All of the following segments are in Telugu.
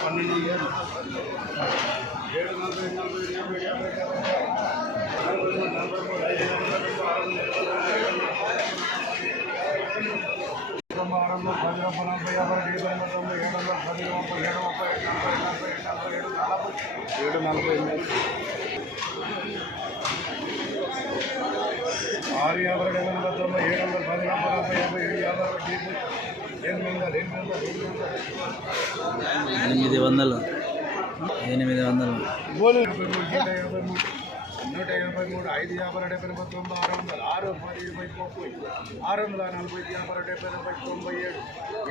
పన్నెండు ఏడు ఏడు నలభై నలభై యాభై యాభై నలభై మూడు నలభై మూడు ఐదు నలభై ఆరు వందల ఆరు పది రూపాయలు నలభై యాభై డెబ్బై వందల తొంభై ఏడు వందల పది ముప్పై ఏడు ముప్పై ఏడు నలభై ఏడు నలభై ఏడు నలభై ఏడు నలభై ఆరు యాభై రెండు వందల తొంభై ఏడు వందల పది నలభై నలభై యాభై ఏడు యాభై ఒకటి ఎనిమిది వందలు ఎనిమిది వందలు. ఎనిమిది వందలు. వందలు వందలు నూట యాభై మూడు ఐదు యాభై డెబ్బై ఎనభై తొంభై ఆరు వందలు. ఆరు పది ఇరవై ముప్పై ఆరు వందల నలభై యాభై డెబ్బై ఎనభై తొంభై ఏడు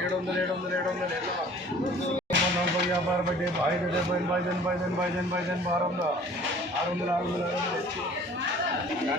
ఏడు వందలు ఏడు వందలు ఏడు వందలు ఎలా నలభై యాభై అరవై డెబ్బై ఐదు డెబ్బై ఎనభై ఎనభై ఎనభై ఎనభై ఎనభై ఆరు వందలు. ఆరు వందలు ఆరు వందలు. ఆరు వందలు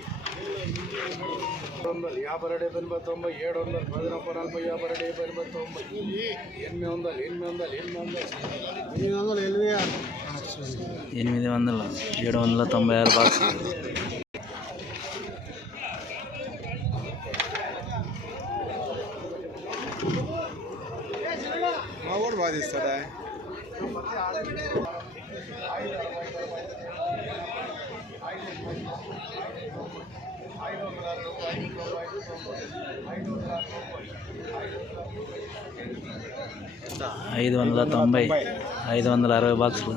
వందలు యాభై రెండు డెబ్బై ఎనభై తొంభై ఏడు వందలు పది నలభై నలభై యాభై రెండు డెబ్బై ఎనభై తొంభై ఎనిమిది వందలు ఎనిమిది వందలు ఎనిమిది వందలు ఎనిమిది వందలు ఎనిమిది ఎనిమిది వందలు ఏడు వందల తొంభై ఆరు బాక్సులు మా కూడా బాగా తీస్తాడా ఐదు వందల తొంభై ఐదు వందల అరవై బాక్సులు.